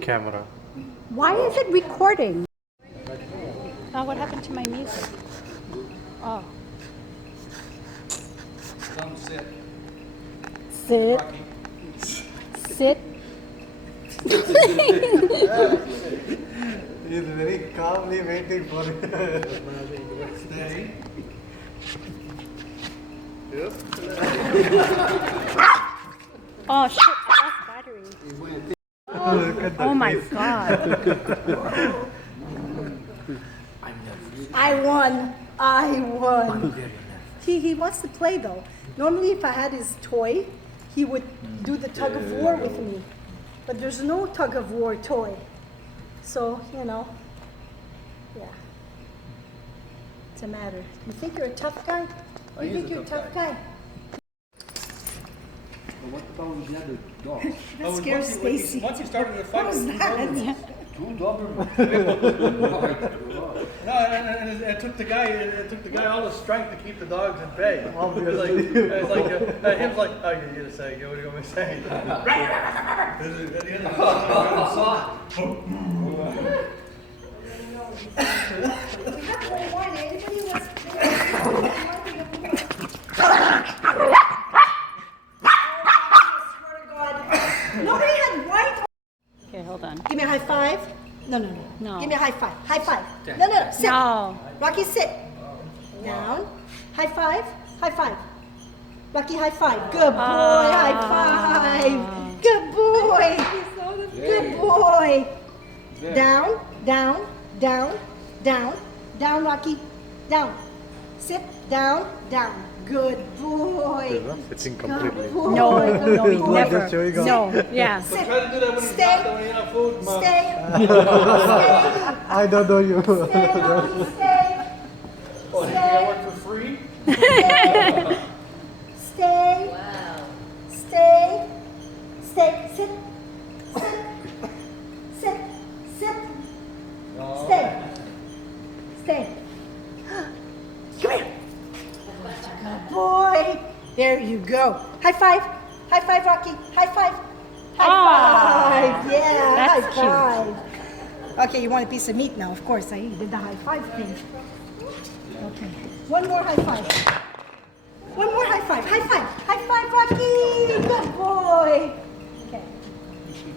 camera. Why is it recording? Oh, what happened to my music? Oh. Come sit. Sit. Sit. He's very calmly waiting for it. Stay. Yep. Oh shit, I lost battery. Oh my god. I won. I won. He wants to play though. Normally if I had his toy, he would do the tug of war with me. But there's no tug of war toy. So, you know, yeah. It's a matter. You think you're a tough guy? You think you're a tough guy? But what about the other dogs? That scares Stacy. Once you started the fight, What was that? Two Dobermans. No, and it took the guy all his strength to keep the dogs at bay. It was like him's like, oh, you're gonna say, what are you gonna say? At the end of We have one more. Anybody wants Nobody had white. Okay, hold on. Give me a high five. No. No. Give me a high five. High five. No. Sit. No. Rocky, sit. Down. High five. High five. Rocky, high five. Good boy. High five. Good boy. Good boy. Down. Down, Rocky. Down. Sit. Down. Good boy. Sitting completely. Good boy. No, never. Just showing off. No, yeah. Sit. try to do that when he's not, when you have food. Mom. Stay. I don't know you. Stay, Rocky, stay. Oh, you can work for free? Stay. Wow. Stay. Sit. Stay. Come here. Good boy. There you go. High five. High five, Rocky. High five. High five. Yeah. That's high five. Okay, you want a piece of meat now, of course. I did the high five thing. Okay. One more high five. One more high five. High five. High five, Rocky. Good boy.